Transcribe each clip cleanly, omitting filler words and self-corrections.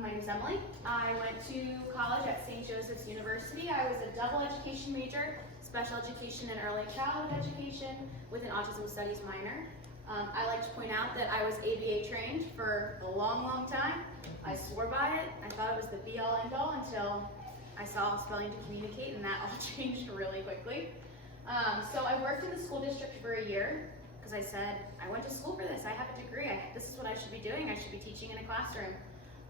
My name is Emily. I went to college at St. Joseph's University. I was a double education major, special education and early childhood education with an autism studies minor. I like to point out that I was ABA trained for a long, long time. I swore by it. I thought it was the be-all, end-all until I saw spelling to communicate, and that all changed really quickly. So I worked in the school district for a year because I said, I went to school for this. I have a degree. This is what I should be doing. I should be teaching in a classroom.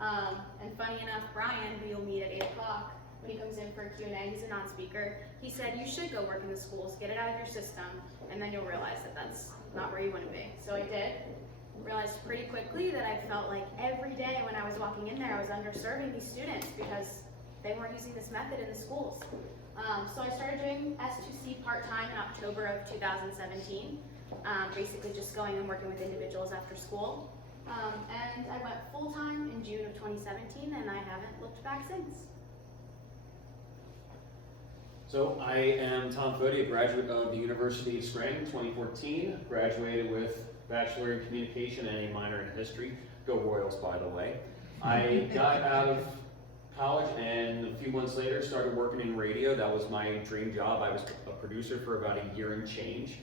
And funny enough, Brian, who you'll meet at 8 o'clock, when he comes in for a Q&A, he's a non-speaker, he said, you should go work in the schools, get it out of your system, and then you'll realize that that's not where you want to be. So I did. Realized pretty quickly that I felt like every day when I was walking in there, I was underserving these students because they weren't using this method in the schools. So I started doing S2C part-time in October of 2017, basically just going and working with individuals after school. And I went full-time in June of 2017, and I haven't looked back since. So I am Tom Foti, a graduate of the University of Scranton, 2014. Graduated with Bachelor in Communication and a minor in History. Go Royals, by the way. I got out of college and a few months later started working in radio. That was my dream job. I was a producer for about a year and change.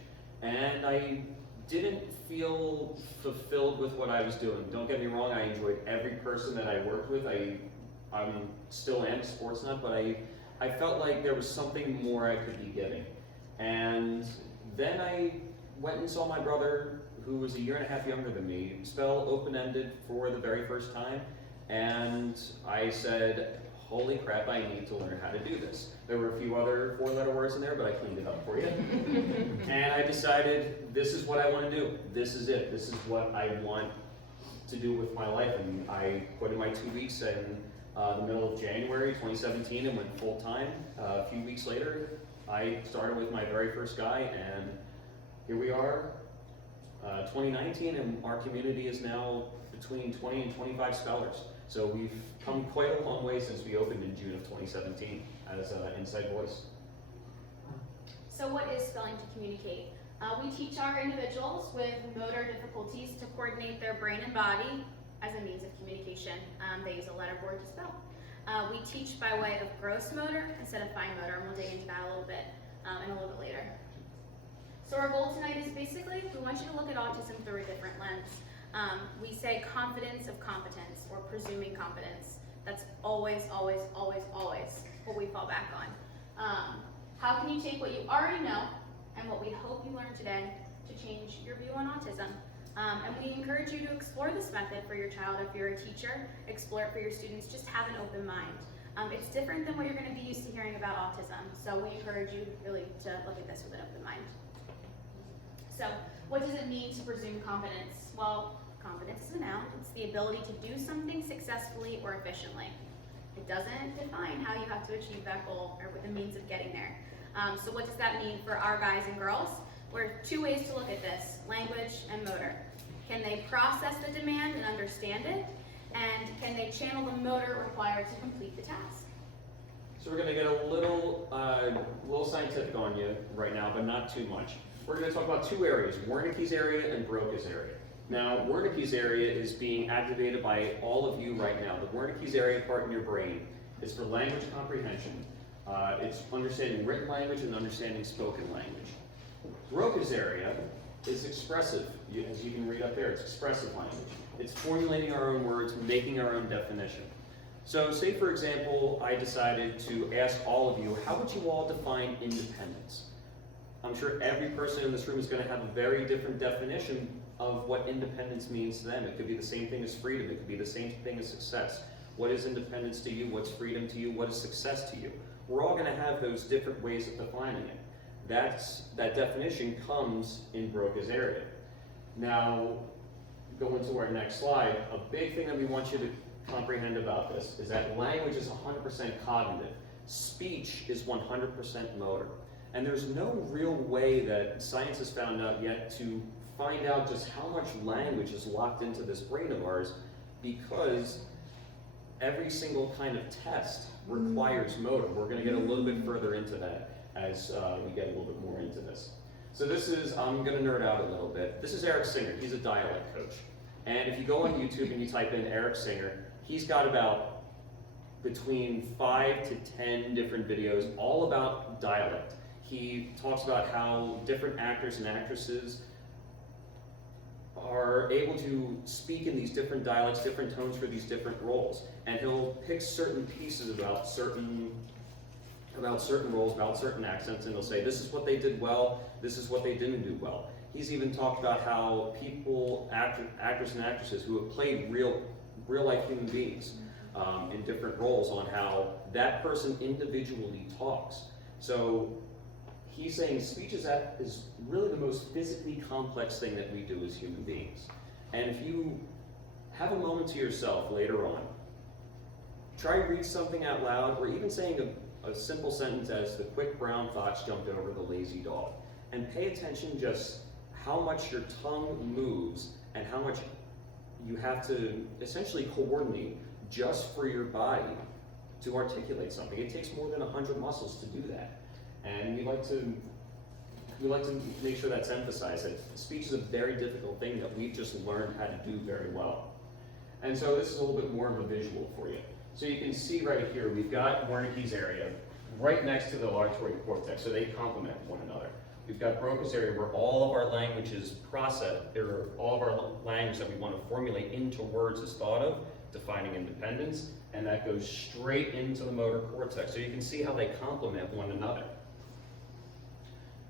And I didn't feel fulfilled with what I was doing. Don't get me wrong, I enjoyed every person that I worked with. I'm still am a sports nut, but I felt like there was something more I could be giving. And then I went and saw my brother, who was a year and a half younger than me, spell open-ended for the very first time. And I said, holy crap, I need to learn how to do this. There were a few other four-letter words in there, but I cleaned it up for you. And I decided, this is what I want to do. This is it. This is what I want to do with my life. And I put in my 2 weeks in the middle of January 2017 and went full-time. A few weeks later, I started with my very first guy, and here we are, 2019, and our community is now between 20 and 25 spellers. So we've come quite a long way since we opened in June of 2017 as Inside Voice. So what is spelling to communicate? We teach our individuals with motor difficulties to coordinate their brain and body as a means of communication. They use a letterboard to spell. We teach by way of gross motor instead of fine motor, and we'll dig into that a little bit and a little bit later. So our goal tonight is basically, we want you to look at autism through a different lens. We say confidence of competence, or presuming competence. That's always, always, always, always what we fall back on. How can you take what you already know and what we hope you learned today to change your view on autism? And we encourage you to explore this method for your child. If you're a teacher, explore it for your students. Just have an open mind. It's different than what you're going to be used to hearing about autism. So we encourage you really to look at this with an open mind. So what does it mean to presume competence? Well, competence is a noun. It's the ability to do something successfully or efficiently. It doesn't define how you have to achieve that goal or the means of getting there. So what does that mean for our guys and girls? There are two ways to look at this, language and motor. Can they process the demand and understand it? And can they channel the motor required to complete the task? So we're going to get a little scientific on you right now, but not too much. We're going to talk about two areas, Wernicke's area and Broca's area. Now, Wernicke's area is being activated by all of you right now. The Wernicke's area part in your brain is for language comprehension. It's understanding written language and understanding spoken language. Broca's area is expressive. As you can read up there, it's expressive language. It's formulating our own words, making our own definition. So say, for example, I decided to ask all of you, how would you all define independence? I'm sure every person in this room is going to have a very different definition of what independence means to them. It could be the same thing as freedom. It could be the same thing as success. What is independence to you? What's freedom to you? What is success to you? We're all going to have those different ways of defining it. That definition comes in Broca's area. Now, going to our next slide, a big thing that we want you to comprehend about this is that language is 100% cognitive. Speech is 100% motor. And there's no real way that science has found out yet to find out just how much language is locked into this brain of ours, because every single kind of test requires motor. We're going to get a little bit further into that as we get a little bit more into this. So this is, I'm going to nerd out a little bit. This is Eric Singer. He's a dialect coach. And if you go on YouTube and you type in Eric Singer, He's got about between 5 to 10 different videos all about dialect. He talks about how different actors and actresses are able to speak in these different dialects, different tones for these different roles. And he'll pick certain pieces about certain roles, about certain accents, and he'll say, this is what they did well, this is what they didn't do well. He's even talked about how people, actors and actresses who have played real life human beings in different roles, on how that person individually talks. So he's saying speech is really the most physically complex thing that we do as human beings. And if you have a moment to yourself later on, try read something out loud, or even saying a simple sentence as the quick brown fox jumped over the lazy dog. And pay attention just how much your tongue moves and how much you have to essentially coordinate just for your body to articulate something. It takes more than 100 muscles to do that. And we like to make sure that's emphasized, that speech is a very difficult thing that we've just learned how to do very well. And so this is a little bit more of a visual for you. So you can see right here, we've got Wernicke's area right next to the auditory cortex, so they complement one another. We've got Broca's area where all of our languages process, or all of our language that we want to formulate into words is thought of, defining independence, and that goes straight into the motor cortex. So you can see how they complement one another.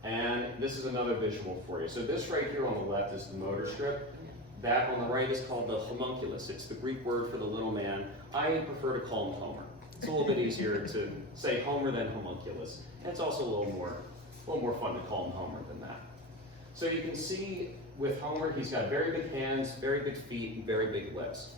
And this is another visual for you. So this right here on the left is the motor strip. That on the right is called the homunculus. It's the Greek word for the little man. I prefer to call him Homer. It's a little bit easier to say Homer than homunculus. And it's also a little more fun to call him Homer than that. So you can see with Homer, he's got very big hands, very big feet, and very big lips.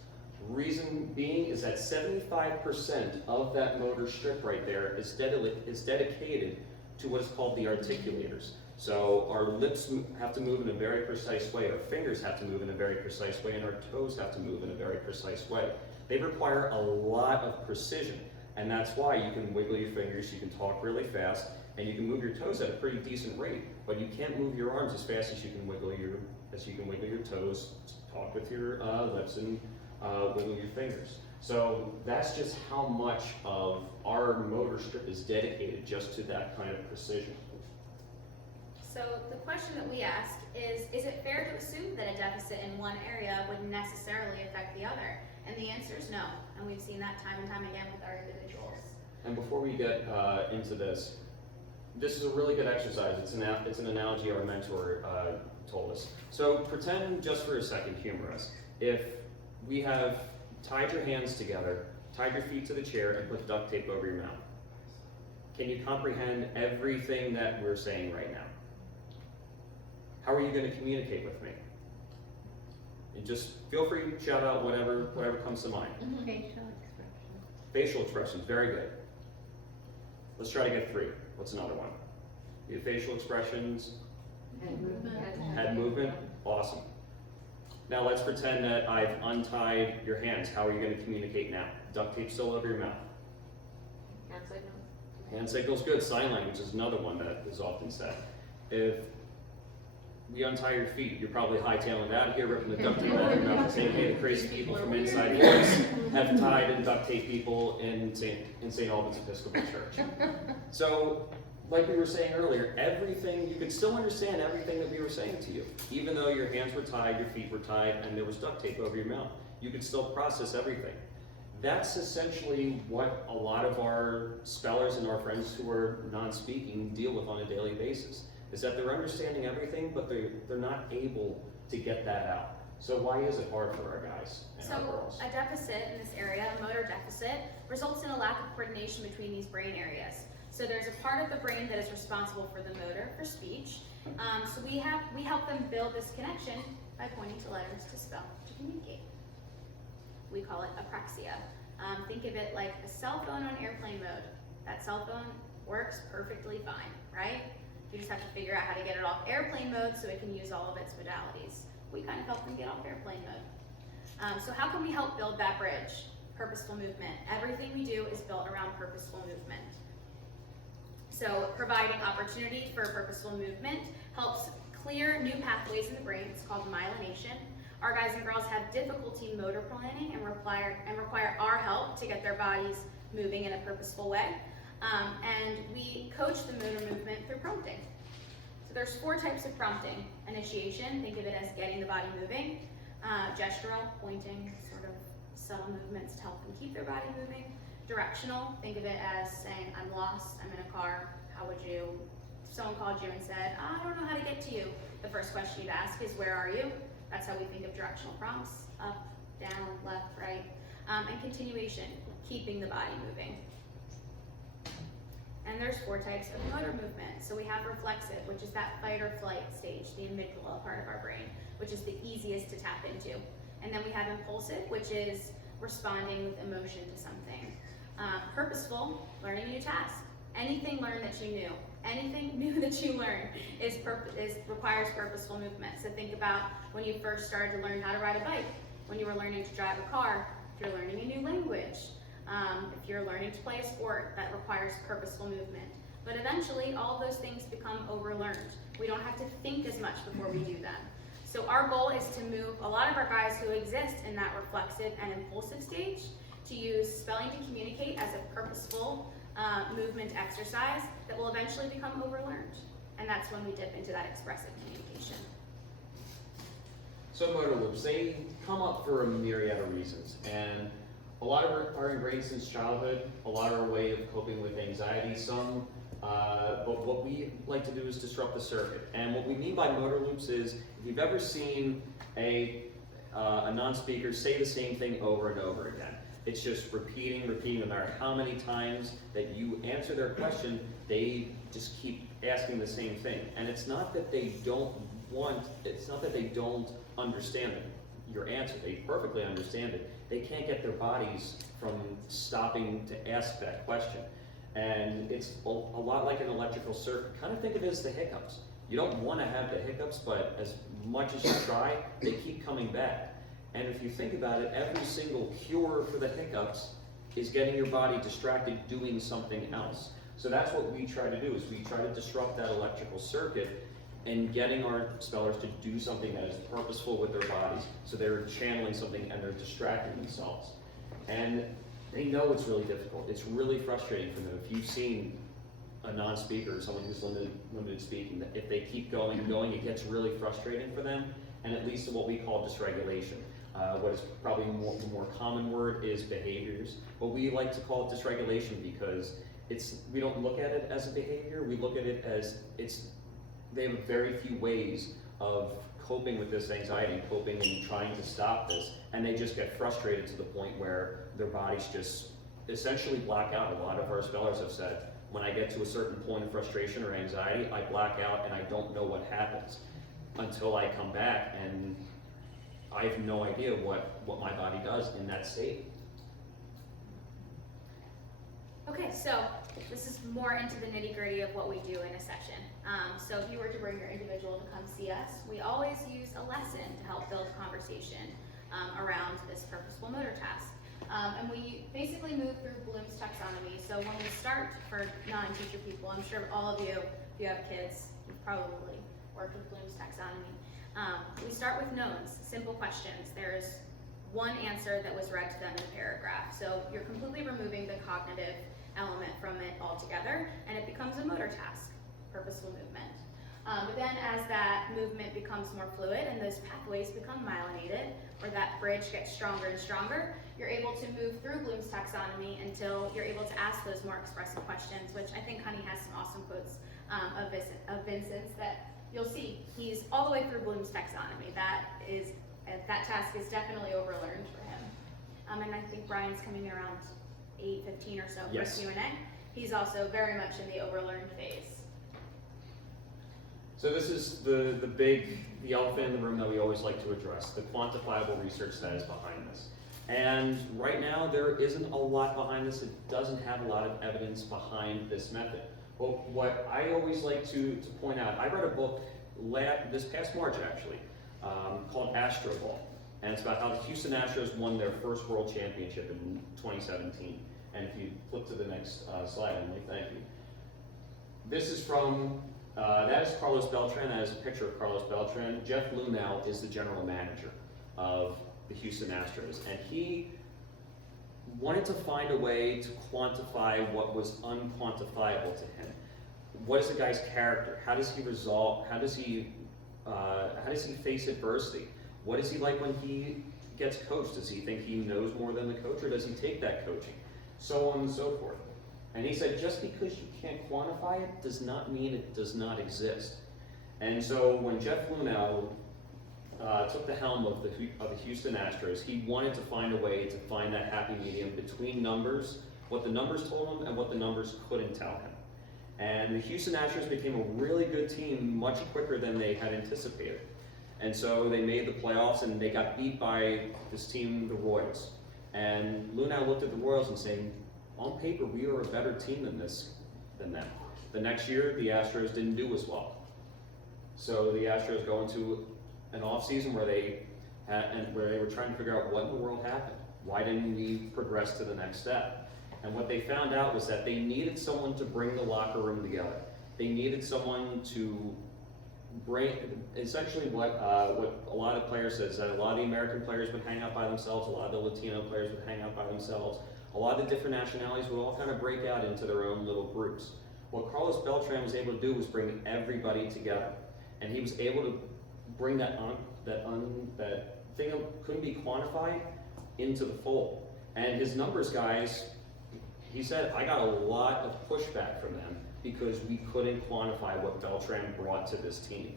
Reason being is that 75% of that motor strip right there is dedicated to what is called the articulators. So our lips have to move in a very precise way, our fingers have to move in a very precise way, and our toes have to move in a very precise way. They require a lot of precision, and that's why you can wiggle your fingers, you can talk really fast, and you can move your toes at a pretty decent rate, but you can't move your arms as fast as you can wiggle your toes, talk with your lips, and wiggle your fingers. So that's just how much of our motor strip is dedicated just to that kind of precision. So the question that we ask is it fair to assume that a deficit in one area would necessarily affect the other? And the answer is no, and we've seen that time and time again with our individuals. And before we get into this is a really good exercise. It's an analogy our mentor told us. So pretend just for a second, humor us. If we have tied your hands together, tied your feet to the chair, and put duct tape over your mouth. Can you comprehend everything that we're saying right now? How are you going to communicate with me? And just feel free to shout out whatever comes to mind. Facial expressions, very good. Let's try to get 3. What's another one? You have facial expressions. Head movement. Awesome. Now let's pretend that I've untied your hands. How are you going to communicate now? Duct tape still over your mouth. Hand signals. Hand signals, good. Sign language is another one that is often said. If we untie your feet, you're probably hightailing out of here, ripping the duct tape out of your mouth and saying, hey, the crazy people from inside the US have tied and duct taped people in St. Albans Episcopal Church. So, like we were saying earlier, you could still understand everything that we were saying to you. Even though your hands were tied, your feet were tied, and there was duct tape over your mouth. You could still process everything. That's essentially what a lot of our spellers and our friends who are non-speaking deal with on a daily basis, is that they're understanding everything, but they're not able to get that out. So why is it hard for our guys and our girls? A deficit in this area, a motor deficit, results in a lack of coordination between these brain areas. So there's a part of the brain that is responsible for the motor, for speech. So we help them build this connection by pointing to letters to spell, to communicate. We call it apraxia. Think of it like a cell phone on airplane mode. That cell phone works perfectly fine, right? You just have to figure out how to get it off airplane mode so it can use all of its modalities. We kind of help them get off airplane mode. So how can we help build that bridge? Purposeful movement. Everything we do is built around purposeful movement. So providing opportunity for purposeful movement helps clear new pathways in the brain. It's called myelination. Our guys and girls have difficulty motor planning and require our help to get their bodies moving in a purposeful way. And we coach the motor movement through prompting. So there's 4 types of prompting. Initiation, think of it as getting the body moving. Gestural, pointing, sort of subtle movements to help them keep their body moving. Directional, think of it as saying, I'm lost, I'm in a car, how would you, if someone called you and said, I don't know how to get to you, the first question you'd ask is, where are you? That's how we think of directional prompts, up, down, left, right. And continuation, keeping the body moving. And there's 4 types of motor movement. So we have reflexive, which is that fight or flight stage, the amygdala part of our brain, which is the easiest to tap into. And then we have impulsive, which is responding with emotion to something. Purposeful, learning a new task. Anything learned that you knew, anything new that you learn requires purposeful movement. So think about when you first started to learn how to ride a bike, when you were learning to drive a car, if you're learning a new language, if you're learning to play a sport, that requires purposeful movement. But eventually, all of those things become overlearned. We don't have to think as much before we do them. So our goal is to move a lot of our guys who exist in that reflexive and impulsive stage to use spelling to communicate as a purposeful movement exercise that will eventually become overlearned. And that's when we dip into that expressive communication. So motor loops, they come up for a myriad of reasons, and a lot of are ingrained since childhood, a lot are a way of coping with anxiety, but what we like to do is disrupt the circuit. And what we mean by motor loops is, if you've ever seen a non-speaker say the same thing over and over again, it's just repeating, no matter how many times that you answer their question, they just keep asking the same thing. And it's not that they don't understand your answer, they perfectly understand it. They can't get their bodies from stopping to ask that question. And it's a lot like an electrical circuit. Kind of think of it as the hiccups. You don't want to have the hiccups, but as much as you try, they keep coming back. And if you think about it, every single cure for the hiccups is getting your body distracted doing something else. So that's what we try to do, is we try to disrupt that electrical circuit and getting our spellers to do something that is purposeful with their bodies. So they're channeling something and they're distracting themselves. And they know it's really difficult. It's really frustrating for them. If you've seen a non-speaker, someone who's limited speaking, that if they keep going, it gets really frustrating for them, and it leads to what we call dysregulation. What is probably the more common word is behaviors, but we like to call it dysregulation because we don't look at it as a behavior, we look at it as they have very few ways of coping with this anxiety, coping and trying to stop this, and they just get frustrated to the point where their bodies just essentially black out. A lot of our spellers have said, when I get to a certain point of frustration or anxiety, I black out and I don't know what happens until I come back, and I have no idea what my body does in that state. Okay, so this is more into the nitty-gritty of what we do in a session. So if you were to bring your individual to come see us, we always use a lesson to help build conversation around this purposeful motor task. And we basically move through Bloom's taxonomy. So when we start, for non-teacher people, I'm sure all of you, if you have kids, you've probably worked with Bloom's taxonomy. We start with knowns, simple questions. There's one answer that was read to them in a paragraph. So you're completely removing the cognitive element from it altogether, and it becomes a motor task, purposeful movement. But then as that movement becomes more fluid and those pathways become myelinated, or that bridge gets stronger and stronger, you're able to move through Bloom's taxonomy until you're able to ask those more expressive questions, which I think Honey has some awesome quotes of Vincent's that you'll see. He's all the way through Bloom's taxonomy. That task is definitely overlearned for him. And I think Brian's coming around 8:15 or so for Yes. Q&A. He's also very much in the overlearned phase. So this is the elephant in the room that we always like to address, the quantifiable research that is behind this. And right now there isn't a lot behind this. It doesn't have a lot of evidence behind this method. But what I always like to point out, I read a book this past March actually, called Astro Ball. And it's about how the Houston Astros won their first world championship in 2017. And if you flip to the next slide, Emily, thank you. This is from, that is Carlos Beltran. That is a picture of Carlos Beltran. Jeff Lunau is the general manager. of the Houston Astros, and he wanted to find a way to quantify what was unquantifiable to him. What is the guy's character? How does he resolve? How does he face adversity? What is he like when he gets coached? Does he think he knows more than the coach, or does he take that coaching? So on and so forth. And he said, just because you can't quantify it does not mean it does not exist. And so when Jeff Lunau took the helm of the Houston Astros, he wanted to find a way to find that happy medium between numbers, what the numbers told him and what the numbers couldn't tell him. And the Houston Astros became a really good team much quicker than they had anticipated. And so they made the playoffs and they got beat by this team, the Royals. And Lunau looked at the Royals and saying, on paper, we are a better team than them. The next year, the Astros didn't do as well. So the Astros go into an offseason where they were trying to figure out what in the world happened. Why didn't we progress to the next step? And what they found out was that they needed someone to bring the locker room together. They needed someone to bring, essentially what a lot of players says, that a lot of the American players would hang out by themselves, a lot of the Latino players would hang out by themselves, a lot of the different nationalities would all kind of break out into their own little groups. What Carlos Beltran was able to do was bring everybody together. And he was able to bring that thing that couldn't be quantified into the fold. And his numbers guys, he said, I got a lot of pushback from them because we couldn't quantify what Beltran brought to this team.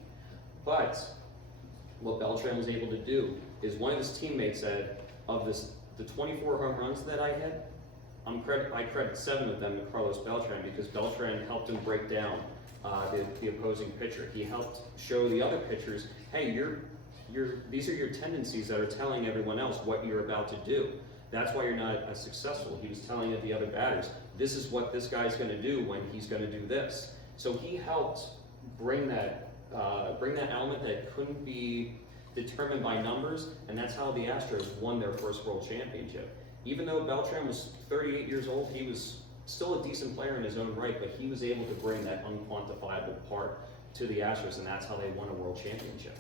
But what Beltran was able to do is one of his teammates said, of the 24 home runs that I hit, I credit 7 of them to Carlos Beltran because Beltran helped him break down the opposing pitcher. He helped show the other pitchers, hey, these are your tendencies that are telling everyone else what you're about to do. That's why you're not as successful. He was telling the other batters, this is what this guy's going to do when he's going to do this. So he helped bring that element that couldn't be determined by numbers, and that's how the Astros won their first World Championship. Even though Beltran was 38 years old, he was still a decent player in his own right, but he was able to bring that unquantifiable part to the Astros, and that's how they won a World Championship.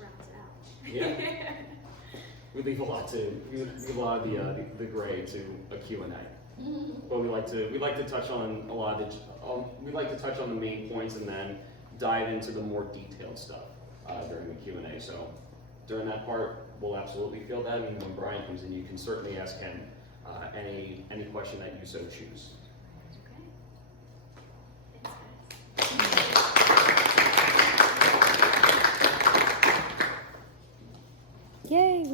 Rounds it out. Yeah. We leave a lot of the gray to a Q&A. But we like to touch on a lot of we'd like to touch on the main points and then dive into the more detailed stuff during the Q&A. So during that part, we'll absolutely field that. And when Brian comes in, you can certainly ask him any question that you so choose. Okay. Thanks, guys. Yay!